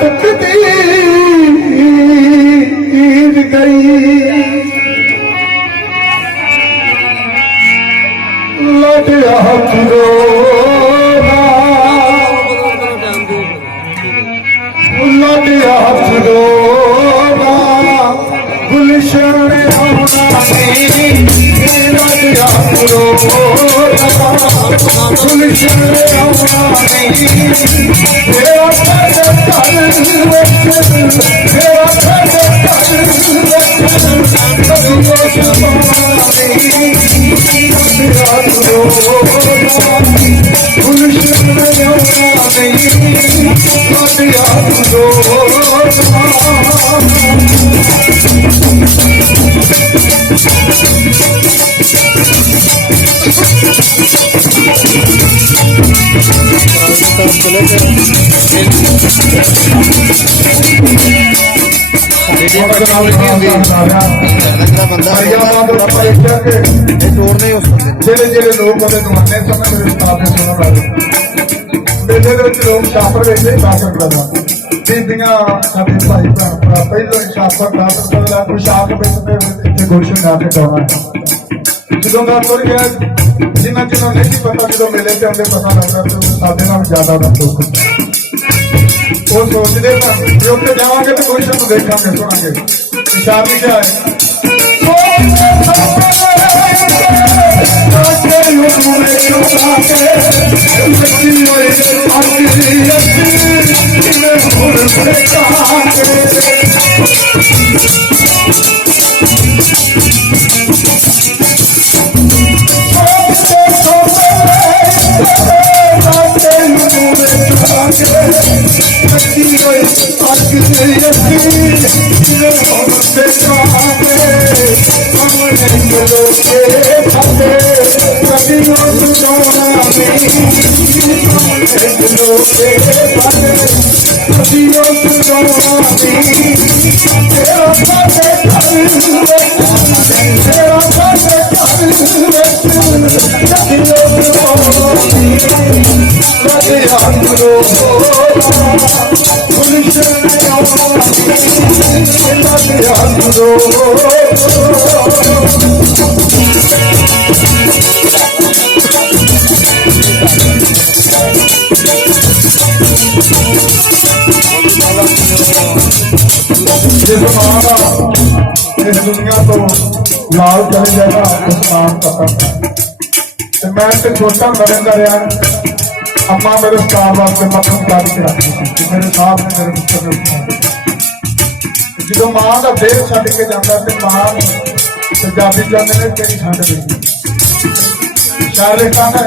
तकदीर गई लड़िया फिरोना लड़िया फिरोना गुलशन होना लड़िया फिरोना गुलशन होना तेरा ਜਿਹੜੇ ਲੋਕ ਉਹਦੇ ਦਵਾਨੇ ਸਮੇਂ ਮੇਰੇ ਉਸਤਾਦ ਨੇ ਸੁਣਨ ਲੱਗੇ ਮੇਲੇ ਦੇ ਵਿੱਚ ਲੋਕ ਸ਼ਾਸਤਰ ਵੇਚਦੇ ਸ਼ਾਸਤਰ ਕਰਦਾ ਬੀਬੀਆਂ ਸਾਡੇ ਭਾਈ ਭਰਾ ਪਹਿਲਾਂ ਸ਼ਾਸਤਰ ਕਰਦਾ ਪੁਸ਼ਾਕ ਵਿੱਚ ਇੱਥੇ ਗੁਲਸ਼ਨ ਲਾ ਕੇ ਗਾਉਣਾ ਜਦੋਂ ਦਾ ਤੁਰ ਗਿਆ ਜਿਨ੍ਹਾਂ ਨਹੀਂ ਪਤਾ ਜਦੋਂ ਮੇਲੇ ਤੇ ਆਉਂਦੇ ਪਤਾ ਲੱਗਦਾ ਤੇ ਸਾਡੇ ਨਾਲ ਜ਼ਿਆਦਾ ਦਾ ਦੁੱਖ ਉਹ ਸੋਚਦੇ ਸਨ ਕਿ ਉੱਥੇ ਜਾਵਾਂਗੇ ਤੇ ਗੁਲਸ਼ਨ ਨੂੰ ਦੇਖਾਂਗੇ ਸੁਣਾਂਗੇ ਸ਼ਾਮੀ ਕਿਹਾ ਹੈ इस दुनिया तो लाल चले जाएगा उस्मान खत्म मैं तो छोटा नरेंद्र रहा अम्मा मेरे उस्ताद वास्ते मक्खन काट के रखती थी मेरे साथ ने मेरे पुत्र ने जो मां का देह छड़ के जाता तो मां पंजाबी चाहते हैं तेरी ठंड दी शायर लिखता है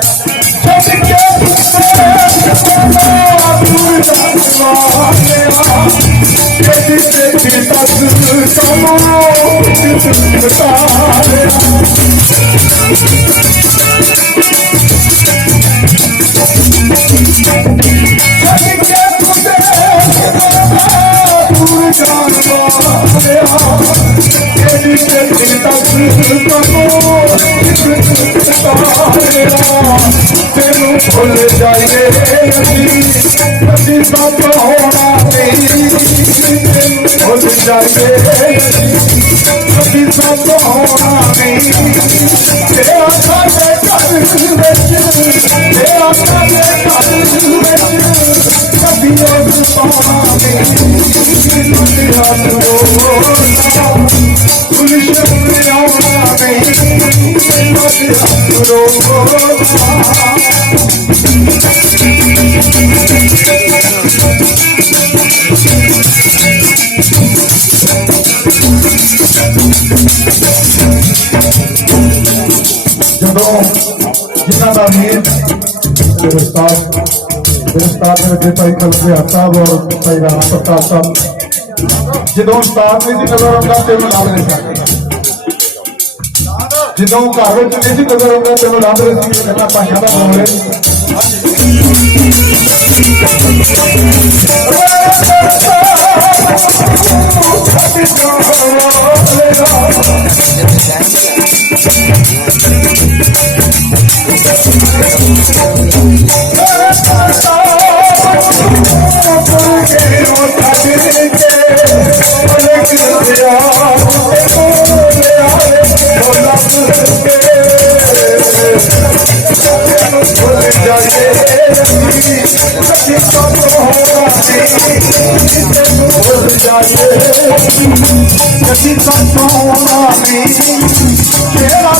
भूल जाइए सब होना नहीं भूल जाइए सब होना नहीं तेरा सारे कभी पाना ਜਦੋਂ ਜਿਨ੍ਹਾਂ ਦਾ ਮੇਨ ਉਸਤਾਦ ਮੇਰੇ ਭਾਈ ਕਲਪਿਆ ਸਾਹਿਬ ਔਰ ਭਾਈ ਰਾਮ ਪ੍ਰਤਾਪ ਸਾਹਿਬ ਜਦੋਂ ਉਸਤਾਦ ਨਹੀਂ ਸੀ ਨਜ਼ਰ ਆਉਂਦਾ ਤੇ ਉਹ ਨਾਲ ਨਹੀਂ ਸਕਦਾ ਜਦੋਂ ਘਰ ਵਿੱਚ ਨਹੀਂ ਸੀ ਨਜ਼ਰ ਆਉਂਦਾ ਤੇ ਉਹ ਨਾਲ ਨਹੀਂ ਸੀ ਕਹਿੰਦਾ ਭਾਸ਼ਾ ਦਾ ਬੋਲੇ जाइए कभी कब होना भूल जाइए कभी कब होना तेरा